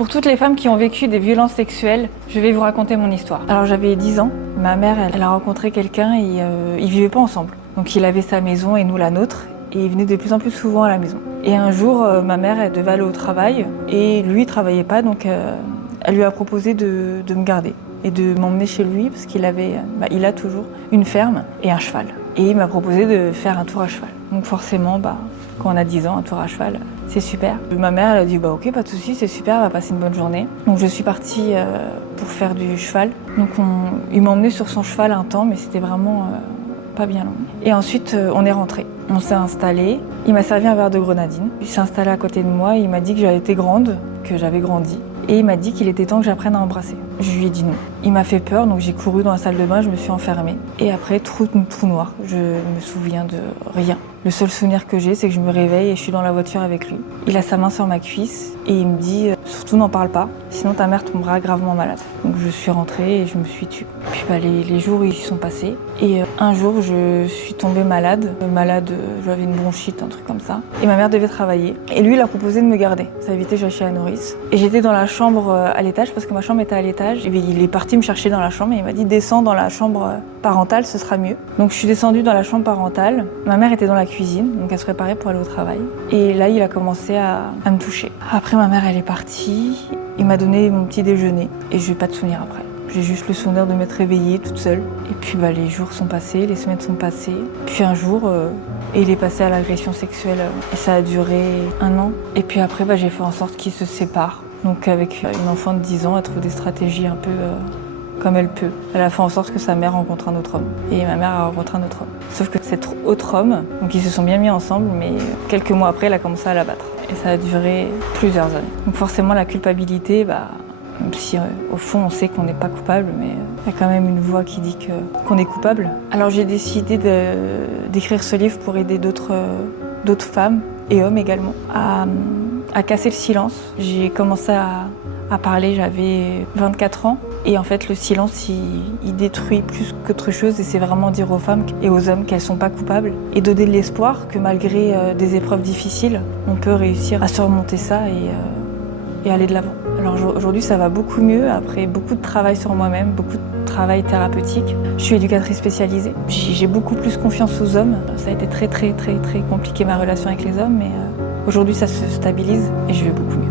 Pour toutes les femmes qui ont vécu des violences sexuelles, je vais vous raconter mon histoire. Alors j'avais 10 ans, ma mère elle a rencontré quelqu'un et ils vivaient pas ensemble. Donc il avait sa maison et nous la nôtre et il venait de plus en plus souvent à la maison. Et un jour, ma mère elle devait aller au travail et lui il travaillait pas donc elle lui a proposé de me garder et de m'emmener chez lui parce qu'il avait, il a toujours une ferme et un cheval. Et il m'a proposé de faire un tour à cheval. Donc forcément, quand on a 10 ans, un tour à cheval, c'est super. Ma mère, elle a dit ok, pas de souci, c'est super, on va passer une bonne journée. Donc je suis partie pour faire du cheval. Donc il m'a emmenée sur son cheval un temps, mais c'était vraiment pas bien long. Et ensuite, on est rentré. On s'est installé. Il m'a servi un verre de grenadine. Il s'est installé à côté de moi. Il m'a dit que j'avais été grande, que j'avais grandi. Et il m'a dit qu'il était temps que j'apprenne à embrasser. Je lui ai dit non. Il m'a fait peur, donc j'ai couru dans la salle de bain, je me suis enfermée. Et après, trou noir, je me souviens de rien. Le seul souvenir que j'ai, c'est que je me réveille et je suis dans la voiture avec lui. Il a sa main sur ma cuisse et il me dit « Surtout n'en parle pas, sinon ta mère tombera gravement malade ». Donc je suis rentrée et je me suis tue. Puis les jours ils sont passés et un jour je suis tombée malade. J'avais une bronchite, un truc comme ça. Et ma mère devait travailler. Et lui il a proposé de me garder. Ça évitait que j'aille chez la nourrice. Et j'étais dans la chambre à l'étage parce que ma chambre était à l'étage. Et il est parti me chercher dans la chambre et il m'a dit « Descends dans la chambre parentale, ce sera mieux ». Donc je suis descendue dans la chambre parentale. Ma mère était dans la cuisine, donc elle se préparait pour aller au travail. Et là, il a commencé à me toucher. Après, ma mère, elle est partie. Il m'a donné mon petit déjeuner et je n'ai pas de souvenir après. J'ai juste le souvenir de m'être réveillée toute seule. Et puis les jours sont passés, les semaines sont passées. Puis un jour, il est passé à l'agression sexuelle et ça a duré 1 an. Et puis après, j'ai fait en sorte qu'il se sépare. Donc avec une enfant de 10 ans, elle trouve des stratégies un peu comme elle peut. Elle a fait en sorte que sa mère rencontre un autre homme. Et ma mère a rencontré un autre homme. Sauf que cet autre homme, donc ils se sont bien mis ensemble, mais quelques mois après, elle a commencé à l'abattre. Et ça a duré plusieurs années. Donc forcément, la culpabilité, même si au fond on sait qu'on n'est pas coupable, mais il y a quand même une voix qui dit qu'on est coupable. Alors j'ai décidé d'écrire ce livre pour aider d'autres femmes et hommes également à casser le silence. J'ai commencé à parler, j'avais 24 ans. Et en fait, le silence, il détruit plus qu'autre chose. Et c'est vraiment dire aux femmes et aux hommes qu'elles ne sont pas coupables. Et donner de l'espoir que malgré des épreuves difficiles, on peut réussir à surmonter ça et aller de l'avant. Alors aujourd'hui, ça va beaucoup mieux, après beaucoup de travail sur moi-même, beaucoup de travail thérapeutique. Je suis éducatrice spécialisée. J'ai beaucoup plus confiance aux hommes. Ça a été très, très, très, très compliqué ma relation avec les hommes, mais aujourd'hui, ça se stabilise et je vais beaucoup mieux.